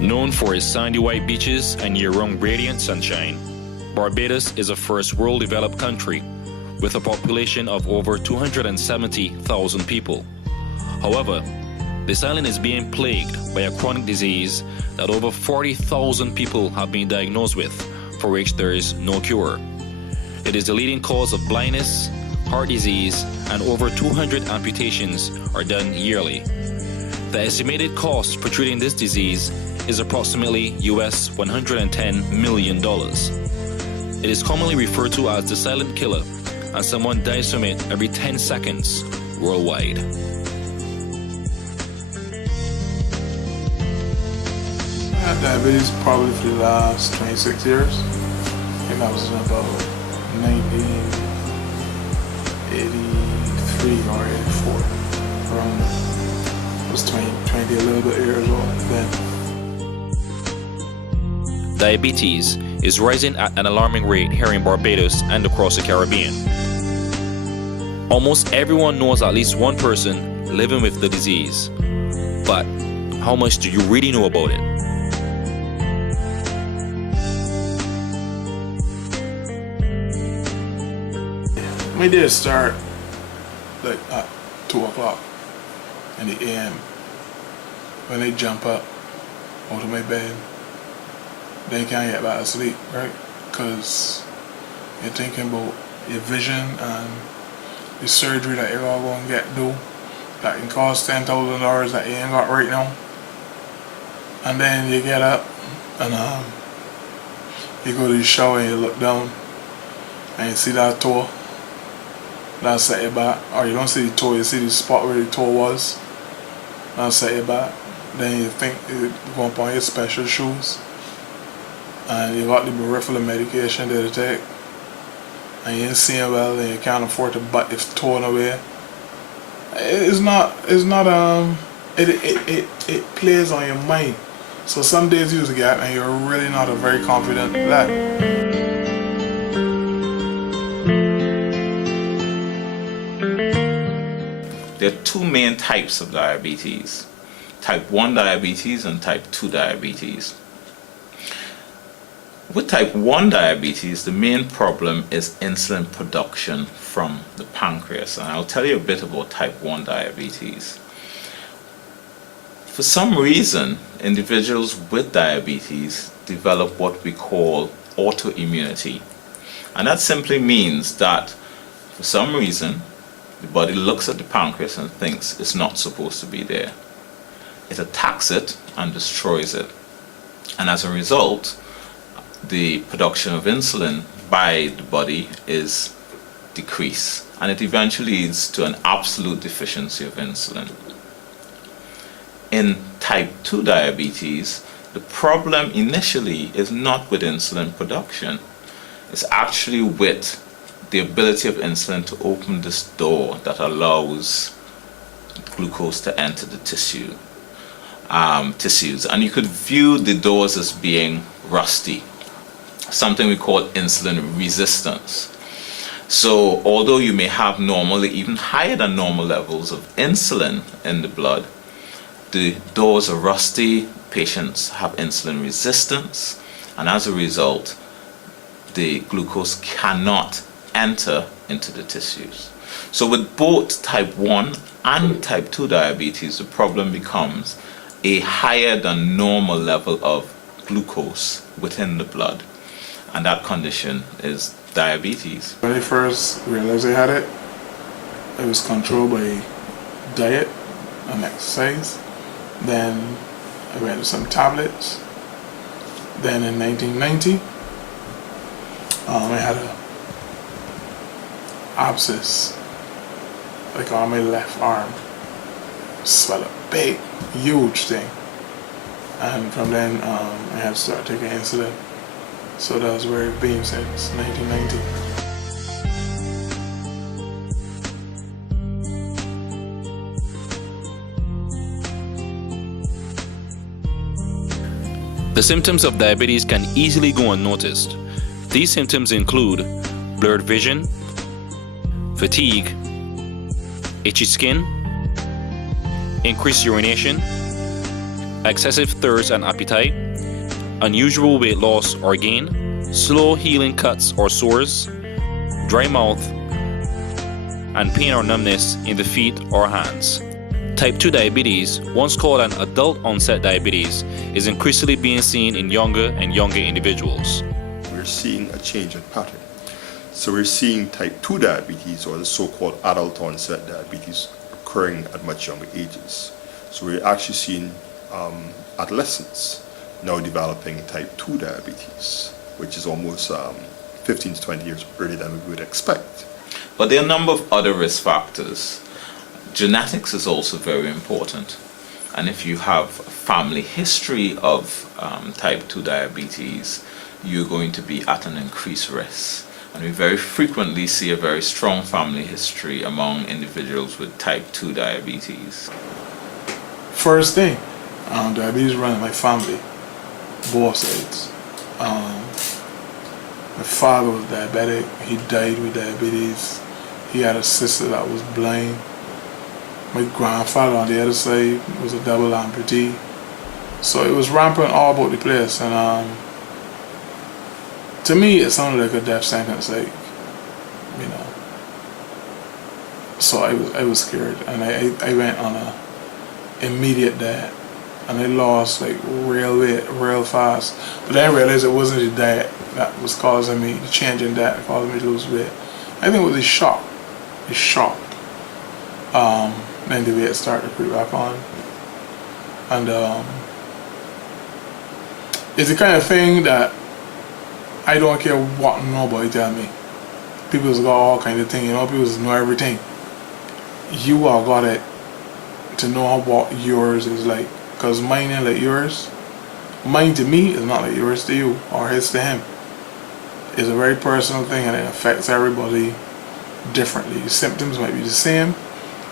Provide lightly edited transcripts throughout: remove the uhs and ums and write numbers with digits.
Known for its sandy white beaches and year-round radiant sunshine, Barbados is a first-world developed country with a population of over 270,000 people. However, this island is being plagued by a chronic disease that over 40,000 people have been diagnosed with, for which there is no cure. It is the leading cause of blindness, heart disease, and over 200 amputations are done yearly. The estimated cost for treating this disease is approximately US $110 million. It is commonly referred to as the silent killer, and someone dies from it every 10 seconds worldwide. I had diabetes probably for the last 26 years. I think that was in about 1983 or 84. Around there. I was 20 a little bit years old then. Diabetes is rising at an alarming rate here in Barbados and across the Caribbean. Almost everyone knows at least one person living with the disease. But how much do you really know about it? My day start like at 2 o'clock in the AM. When I jump up out of my bed, then you can't get back to sleep, right? Because you're thinking about your vision and the surgery that you're all going to get done that can cost $10,000 that you ain't got right now. And then you get up and you go to the shower and you look down and you see that toe that set you back. Or you don't see the toe, you see the spot where the toe was. That set you back. Then you think you're going to put on your special shoes. And you got the peripheral medication there to take, and you ain't seeing well, and you can't afford to butt your toe away. It plays on your mind. So some days you get and you're really not a very confident lad. There are two main types of diabetes: type 1 diabetes and type 2 diabetes. With type 1 diabetes, the main problem is insulin production from the pancreas, and I'll tell you a bit about type 1 diabetes. For some reason, individuals with diabetes develop what we call autoimmunity, and that simply means that for some reason the body looks at the pancreas and thinks it's not supposed to be there. It attacks it and destroys it, and as a result, the production of insulin by the body is decreased, and it eventually leads to an absolute deficiency of insulin. In type 2 diabetes, the problem initially is not with insulin production. It's actually with the ability of insulin to open this door that allows glucose to enter the tissues. And you could view the doors as being rusty, something we call insulin resistance. So although you may have normally even higher than normal levels of insulin in the blood, the doors are rusty, patients have insulin resistance, and as a result, the glucose cannot enter into the tissues. So with both type 1 and type 2 diabetes, the problem becomes a higher than normal level of glucose within the blood, and that condition is diabetes. When I first realized I had it, it was controlled by diet and exercise. Then I went to some tablets. Then in 1990, I had a abscess, like on my left arm. Swelled up, big, huge thing. And from then, I had to start taking insulin. So that's where it's been since 1990. The symptoms of diabetes can easily go unnoticed. These symptoms include blurred vision, fatigue, itchy skin, increased urination, excessive thirst and appetite, unusual weight loss or gain, slow healing cuts or sores, dry mouth, and pain or numbness in the feet or hands. Type 2 diabetes, once called an adult onset diabetes, is increasingly being seen in younger and younger individuals. We're seeing a change in pattern. So we're seeing type 2 diabetes, or the so-called adult onset diabetes, occurring at much younger ages. So we're actually seeing adolescents now developing type 2 diabetes, which is almost 15 to 20 years earlier than we would expect. But there are a number of other risk factors. Genetics is also very important. And if you have a family history of type 2 diabetes, you're going to be at an increased risk. And we very frequently see a very strong family history among individuals with type 2 diabetes. First thing, diabetes run in my family, both sides. My father was diabetic. He died with diabetes. He had a sister that was blind. My grandfather on the other side was a double amputee. So it was rampant all about the place. And to me, it sounded like a death sentence, like, you know. So I was scared, and I went on a immediate diet, and I lost like real weight real fast. But then I realized it wasn't the diet that was causing me, the change in diet causing me to lose weight. I think it was the shock. Then the weight started to creep back on. And it's the kind of thing that I don't care what nobody tell me. People's got all kinds of things, you know, people know everything. You all got it to know what yours is like. Because mine ain't like yours. Mine to me is not like yours to you, or his to him. It's a very personal thing, and it affects everybody differently. The symptoms might be the same,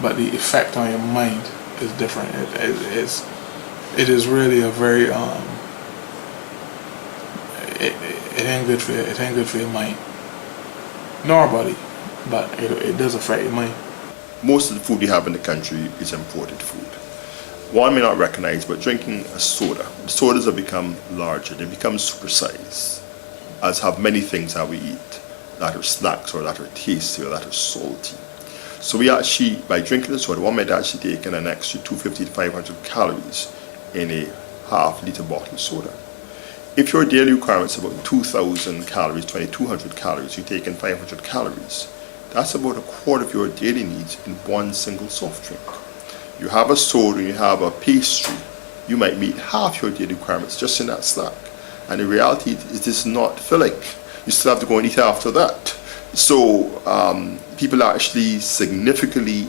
but the effect on your mind is different. It is really a very it ain't good for you. It ain't good for your mind nor body, but it does affect your mind. Most of the food we have in the country is imported food. One may not recognize, but drinking a soda, the sodas have become larger. They become supersized, as have many things that we eat that are snacks or that are tasty or that are salty. So we actually, by drinking the soda, one might actually take in an extra 250 to 500 calories in a half-liter bottle of soda. If your daily requirement is about 2,000 calories, 2,200 calories, you take in 500 calories. That's about a quarter of your daily needs in one single soft drink. You have a soda, you have a pastry, you might meet half your daily requirements just in that snack. And in reality, it is not filling. You still have to go and eat after that. So people actually significantly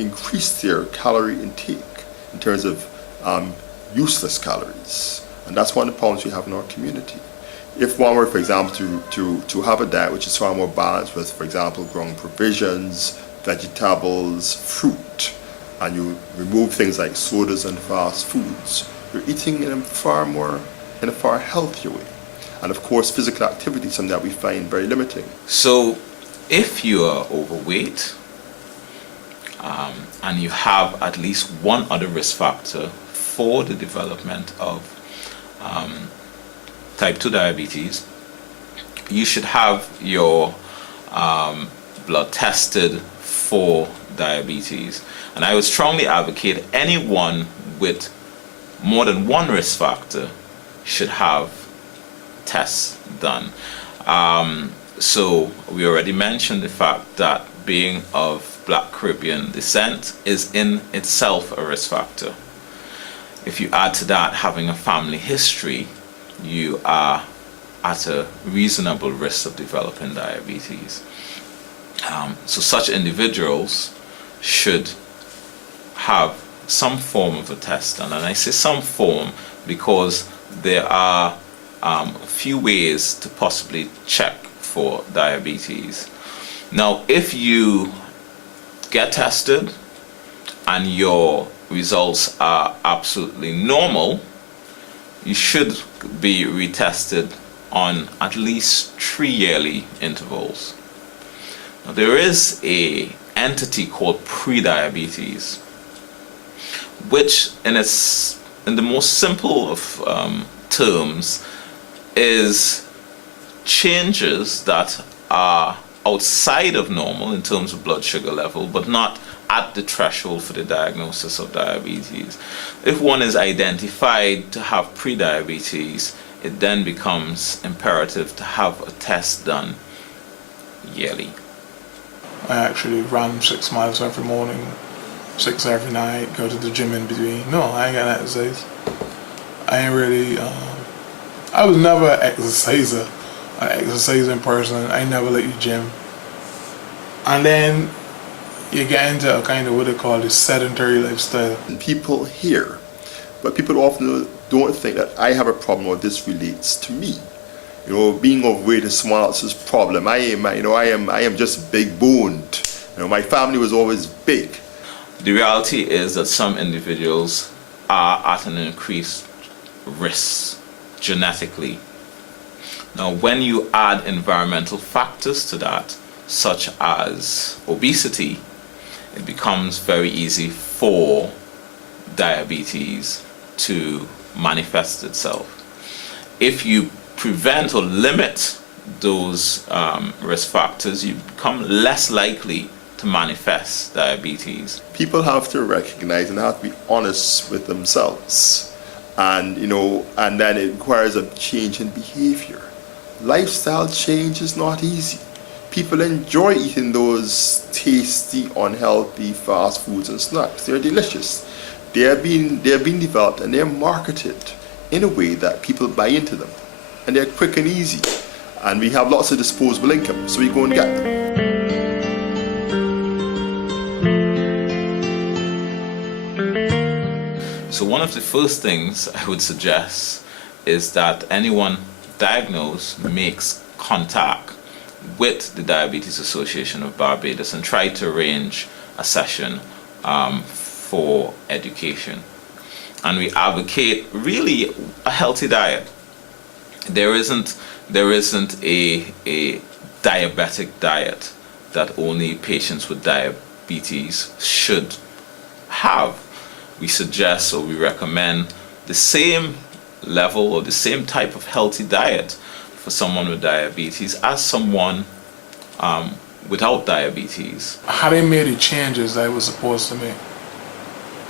increase their calorie intake in terms of useless calories. And that's one of the problems we have in our community. If one were, for example, to have a diet which is far more balanced with, for example, growing provisions, vegetables, fruit, and you remove things like sodas and fast foods, you're eating in a far healthier way. And of course, physical activity is something that we find very limiting. So if you are overweight and you have at least one other risk factor for the development of type 2 diabetes, you should have your blood tested for diabetes. And I would strongly advocate anyone with more than one risk factor should have tests done. So we already mentioned the fact that being of Black Caribbean descent is in itself a risk factor. If you add to that having a family history, you are at a reasonable risk of developing diabetes. So such individuals should have some form of a test done. And I say some form because there are a few ways to possibly check for diabetes. Now, if you get tested and your results are absolutely normal, you should be retested on at least 3 yearly intervals. Now, there is an entity called prediabetes, which in the most simple of terms is changes that are outside of normal in terms of blood sugar level, but not at the threshold for the diagnosis of diabetes. If one is identified to have prediabetes, it then becomes imperative to have a test done yearly. I actually run 6 miles every morning, 6 every night, go to the gym in between. No, I ain't got an exercise. I ain't really, I was never an exercising person. I never let you gym. And then you get into a kind of what they call the sedentary lifestyle. And people hear, but people often don't think that I have a problem or this relates to me. You know, being overweight is someone else's problem. I am just big boned. You know, my family was always big. The reality is that some individuals are at an increased risk genetically. Now, when you add environmental factors to that, such as obesity, it becomes very easy for diabetes to manifest itself. If you prevent or limit those risk factors, you become less likely to manifest diabetes. People have to recognize and have to be honest with themselves, and and then it requires a change in behavior. Lifestyle change is not easy. People enjoy eating those tasty, unhealthy fast foods and snacks. They're delicious. They're being developed and they're marketed in a way that people buy into them, and they're quick and easy. And we have lots of disposable income, so we go and get them. So one of the first things I would suggest is that anyone diagnosed makes contact with the Diabetes Association of Barbados and try to arrange a session for education. And we advocate really a healthy diet. There isn't a diabetic diet that only patients with diabetes should have. We suggest or we recommend the same level or the same type of healthy diet for someone with diabetes as someone without diabetes. Had I made the changes I was supposed to make,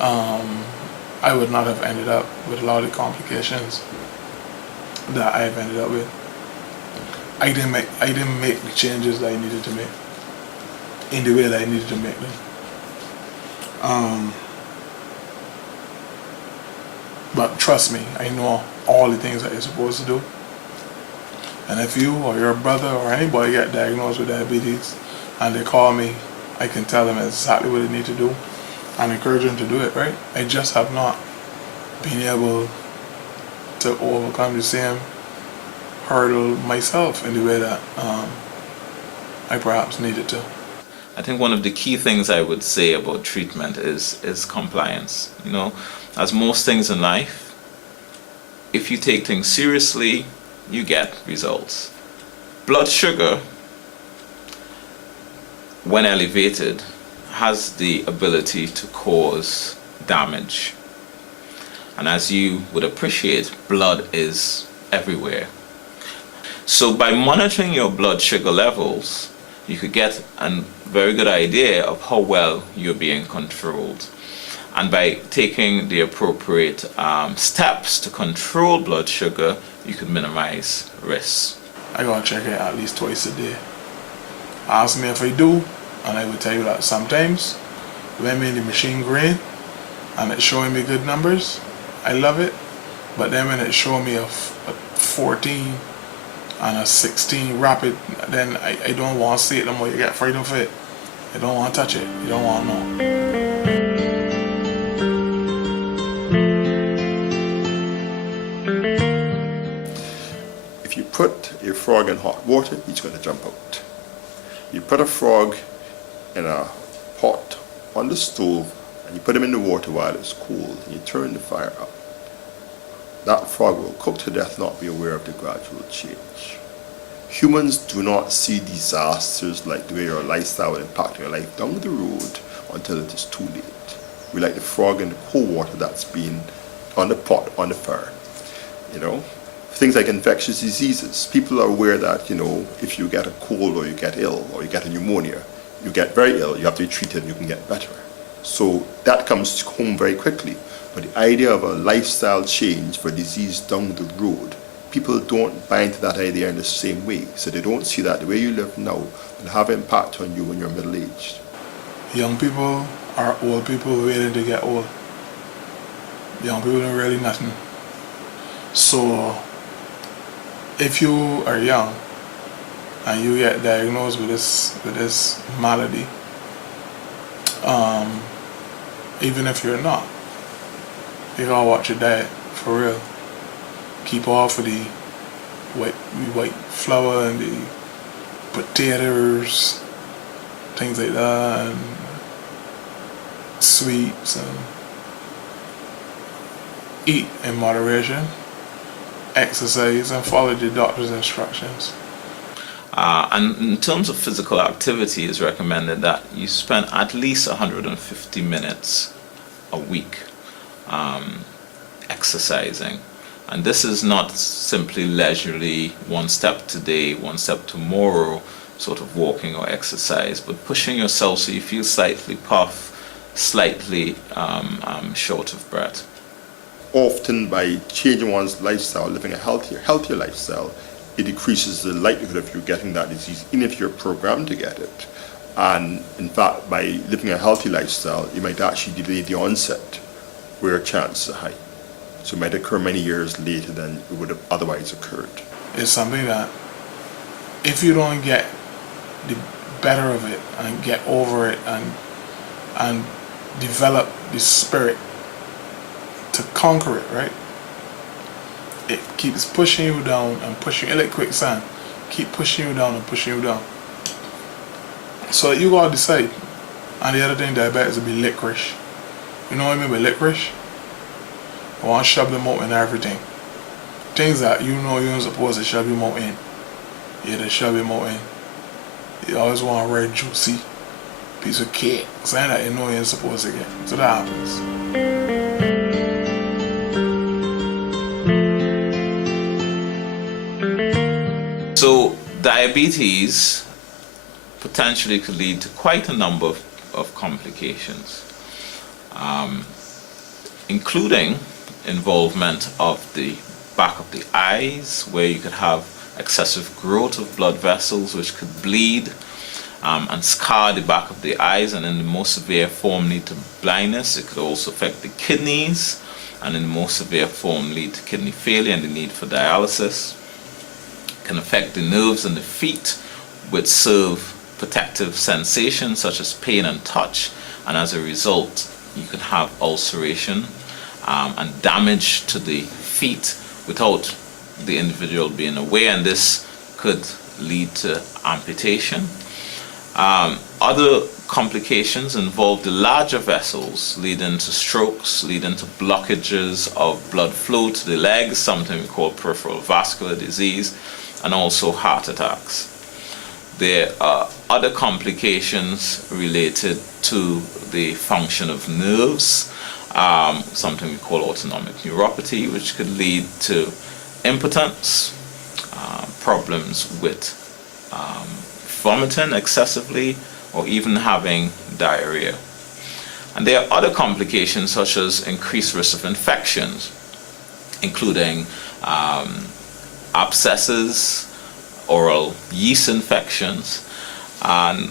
I would not have ended up with a lot of the complications that I've ended up with. I didn't make the changes that I needed to make in the way that I needed to make them. But trust me, I know all the things that you're supposed to do. And if you or your brother or anybody get diagnosed with diabetes and they call me, I can tell them exactly what they need to do and encourage them to do it, right? I just have not been able to overcome the same hurdle myself in the way that I perhaps needed to. I think one of the key things I would say about treatment is compliance. You know, as most things in life, if you take things seriously, you get results. Blood sugar, when elevated, has the ability to cause damage. And as you would appreciate, blood is everywhere. So by monitoring your blood sugar levels, you could get a very good idea of how well you're being controlled. And by taking the appropriate steps to control blood sugar, you could minimize risks. I gotta check it at least twice a day. Ask me if I do, and I will tell you that sometimes when I'm in the machine grain and it's showing me good numbers, I love it. But then when it's showing me a 14 and a 16 rapid, then I don't want to see it no more. You get frightened of it. You don't want to touch it. You don't want to know. If you put a frog in hot water, he's going to jump out. You put a frog in a pot on the stove and you put him in the water while it's cold and you turn the fire up. That frog will cook to death, not be aware of the gradual change. Humans do not see disasters like the way your lifestyle will impact your life down the road until it is too late. We like the frog in the cold water that's been on the pot, on the fire. You know, things like infectious diseases. People are aware that, if you get a cold or you get ill or you get a pneumonia, you get very ill, you have to be treated and you can get better. So that comes home very quickly. But the idea of a lifestyle change for disease down the road, people don't buy into that idea in the same way. So they don't see that the way you live now will have impact on you when you're middle-aged. Young people are old people waiting to get old. Young people don't really nothing. So if you are young and you get diagnosed with this malady, even if you're not, you gotta watch your diet for real. Keep off of the white flour and the potatoes, things like that, and sweets, and eat in moderation, exercise, and follow the doctor's instructions. And in terms of physical activity, it's recommended that you spend at least 150 minutes a week exercising. And this is not simply leisurely, one step today, one step tomorrow, sort of walking or exercise, but pushing yourself so you feel slightly puffed, slightly short of breath. Often by changing one's lifestyle, living a healthier lifestyle, it decreases the likelihood of you getting that disease, even if you're programmed to get it. And in fact, by living a healthy lifestyle, you might actually delay the onset where chances are high. So it might occur many years later than it would have otherwise occurred. It's something that if you don't get the better of it and get over it and develop the spirit to conquer it, right? It keeps pushing you down and pushing you like quicksand. Keep pushing you down and pushing you down. So you gotta decide. And the other thing diabetes will be licorice. You know what I mean by licorice? I want to shove them out in everything. Things that you know you're not supposed to shove them out in. You just shove them out in. You always want a red juicy piece of cake. Something that you know you're supposed to get. So that happens. So diabetes potentially could lead to quite a number of complications, including involvement of the back of the eyes, where you could have excessive growth of blood vessels which could bleed and scar the back of the eyes, and in the most severe form lead to blindness. It could also affect the kidneys, and in the most severe form lead to kidney failure and the need for dialysis. It can affect the nerves in the feet, which serve protective sensations such as pain and touch, and as a result you can have ulceration and damage to the feet without the individual being aware, and this could lead to amputation. Other complications involve the larger vessels, leading to strokes, leading to blockages of blood flow to the legs, something we call peripheral vascular disease, and also heart attacks. There are other complications related to the function of nerves, something we call autonomic neuropathy, which could lead to impotence, problems with vomiting excessively, or even having diarrhea. And there are other complications such as increased risk of infections, including abscesses, oral yeast infections, and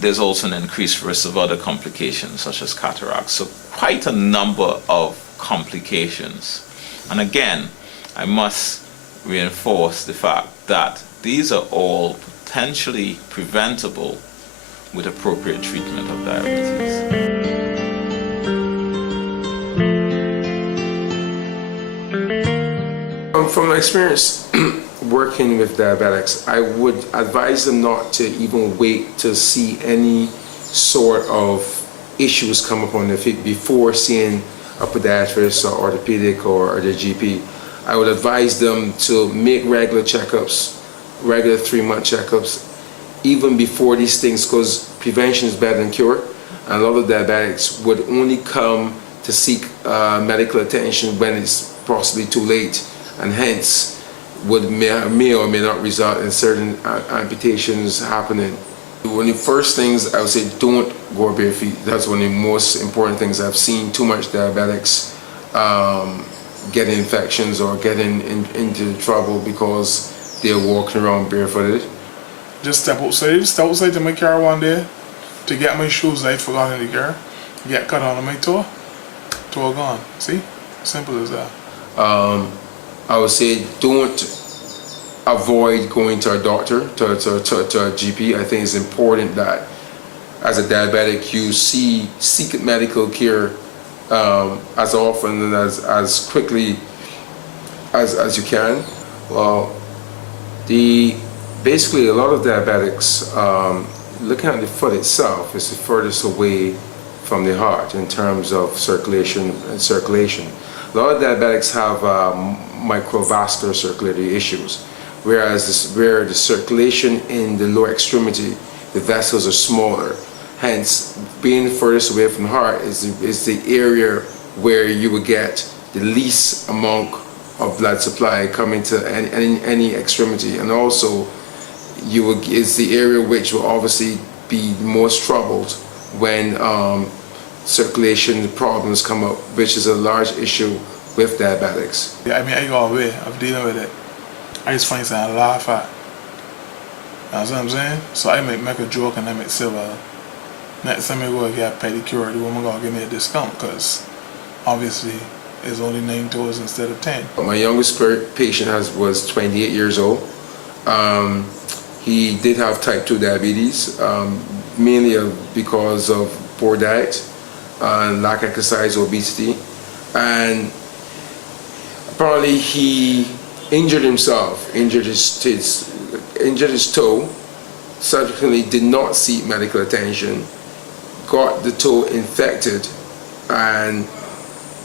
there's also an increased risk of other complications such as cataracts. So quite a number of complications. And again, I must reinforce the fact that these are all potentially preventable with appropriate treatment of diabetes. From my experience working with diabetics, I would advise them not to even wait to see any sort of issues come up on their feet before seeing a podiatrist or orthopedic or their GP. I would advise them to make regular checkups, regular 3-month checkups, even before these things, because prevention is better than cure. And a lot of diabetics would only come to seek medical attention when it's possibly too late, and hence may or may not result in certain amputations happening. One of the first things I would say, don't go bare feet. That's one of the most important things. I've seen too much diabetics getting infections or getting into trouble because they're walking around barefooted. Just step outside to my car one day to get my shoes I forgot in the car. Get cut on my toe gone. See? Simple as that. I would say don't avoid going to a doctor, to a GP. I think it's important that as a diabetic you seek medical care as often and as quickly as you can. Well, basically a lot of diabetics, looking at the foot itself, is the furthest away from the heart in terms of circulation. A lot of diabetics have microvascular circulatory issues, whereas where the circulation in the lower extremity, the vessels are smaller. Hence, being furthest away from the heart is the area where you would get the least amount of blood supply coming to any extremity, and also is the area which will obviously be most troubled when circulation problems come up, which is a large issue with diabetics. Yeah, I mean, I go away of dealing with it. I just find something to laugh at. You know what I'm saying? So I might make a joke and I might say, well, next time I go get a pedicure, the woman gonna give me a discount because obviously it's only 9 toes instead of 10. My youngest patient was 28 years old. He did have type 2 diabetes, mainly because of poor diet, lack of exercise, obesity, and apparently he injured himself, injured his toe, subsequently did not seek medical attention, got the toe infected, and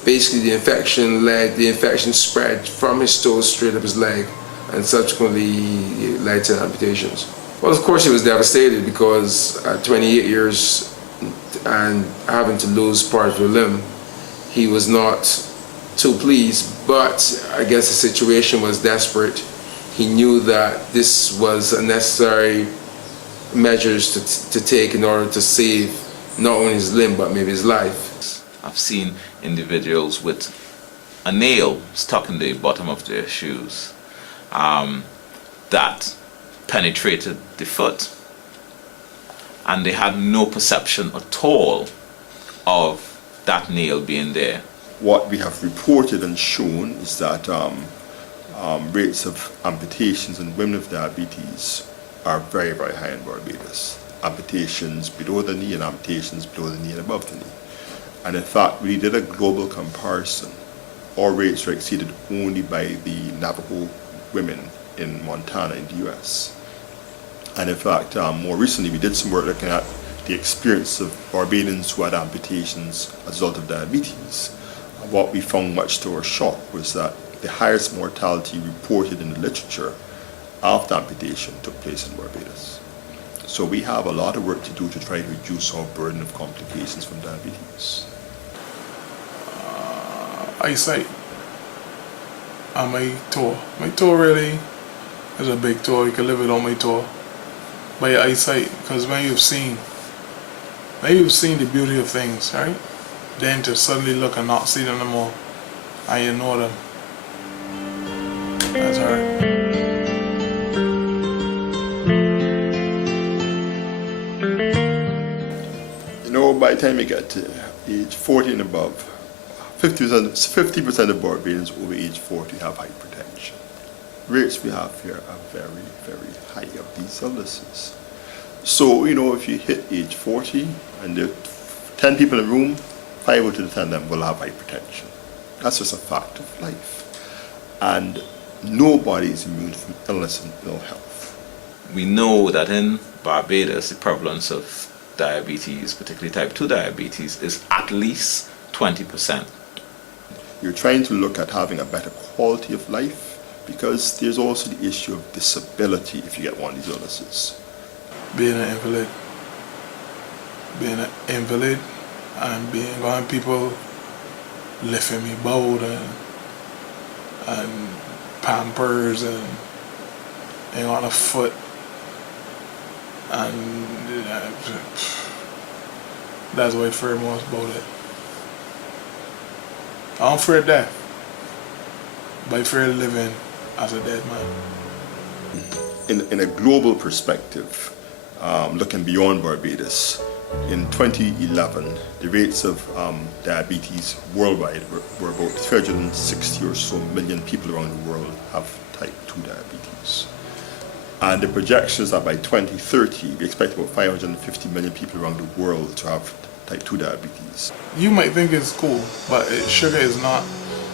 basically the infection spread from his toe straight up his leg, and subsequently led to amputations. Well, of course he was devastated because at 28 years and having to lose part of your limb, he was not too pleased, but I guess the situation was desperate. He knew that this was a necessary measures to take in order to save not only his limb but maybe his life. I've seen individuals with a nail stuck in the bottom of their shoes that penetrated the foot, and they had no perception at all of that nail being there. What we have reported and shown is that rates of amputations in women with diabetes are very, very high in Barbados. Amputations below the knee and amputations below the knee and above the knee. And in fact, we did a global comparison. Our rates are exceeded only by the Navajo women in Montana in the US. And in fact, more recently we did some work looking at the experience of Barbadians who had amputations as a result of diabetes. And what we found, much to our shock, was that the highest mortality reported in the literature after amputation took place in Barbados. So we have a lot of work to do to try to reduce our burden of complications from diabetes. Eyesight on my toe. My toe really is a big toe. You can live without my toe. By your eyesight, because when you've seen Maybe you've seen the beauty of things, right? Then to suddenly look and not see them no more, and you know them. That's hard. You know, by the time you get to age 40 and above, 50% of Barbadians over age 40 have hypertension. Rates we have here are very, very high of these illnesses. So, you know, if you hit age 40 and there are 10 people in the room, 5 out of 10 of them will have hypertension. That's just a fact of life. And nobody is immune from illness and ill health. We know that in Barbados, the prevalence of diabetes, particularly type 2 diabetes, is at least 20%. You're trying to look at having a better quality of life because there's also the issue of disability if you get one of these illnesses. Being an invalid and being on people lifting me boat and pampers and being on a foot and that's what I fear most about it. I don't fear death, but I fear living as a dead man. In a global perspective, looking beyond Barbados, in 2011, the rates of diabetes worldwide were about 360 or so million people around the world have type 2 diabetes. And the projections are by 2030, we expect about 550 million people around the world to have type 2 diabetes. You might think it's cool, but sugar is not.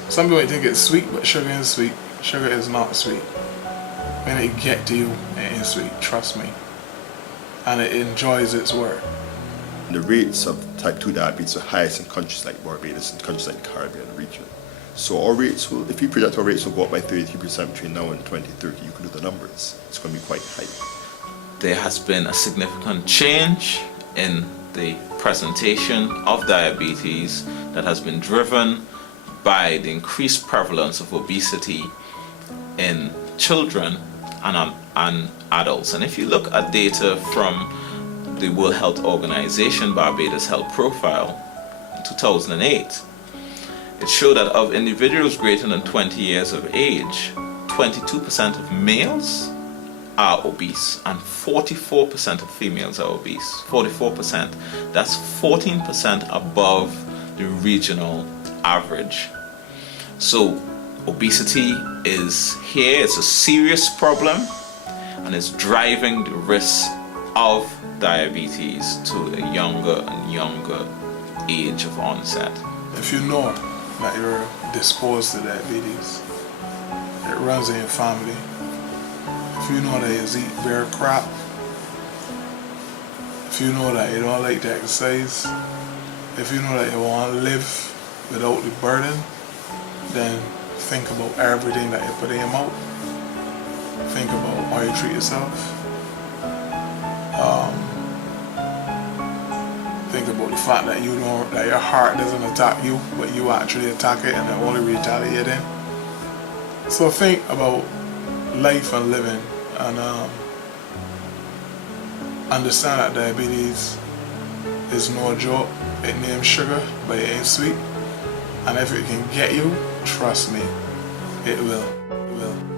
Some people might think it's sweet, but sugar is sweet. Sugar is not sweet. When it get to you, it ain't sweet, trust me. And it enjoys its work. The rates of type 2 diabetes are highest in countries like Barbados and countries like the Caribbean region. So our rates will, if we project our rates will go up by 33% between now and 2030, you can do the numbers. It's going to be quite high. There has been a significant change in the presentation of diabetes that has been driven by the increased prevalence of obesity in children and adults. And if you look at data from the World Health Organization Barbados Health Profile in 2008, it showed that of individuals greater than 20 years of age, 22% of males are obese and 44% of females are obese. 44%. That's 14% above the regional average. So obesity is here, it's a serious problem, and it's driving the risk of diabetes to a younger and younger age of onset. If you know that you're disposed to diabetes, it runs in your family. If you know that you eat bare crap, if you know that you don't like to exercise, if you know that you want to live without the burden, then think about everything that you put in your mouth. Think about how you treat yourself. Think about the fact that that your heart doesn't attack you, but you actually attack it and it only retaliating. So think about life and living, and understand that diabetes is no joke. It names sugar, but it ain't sweet. And if it can get you, trust me, it will. It will.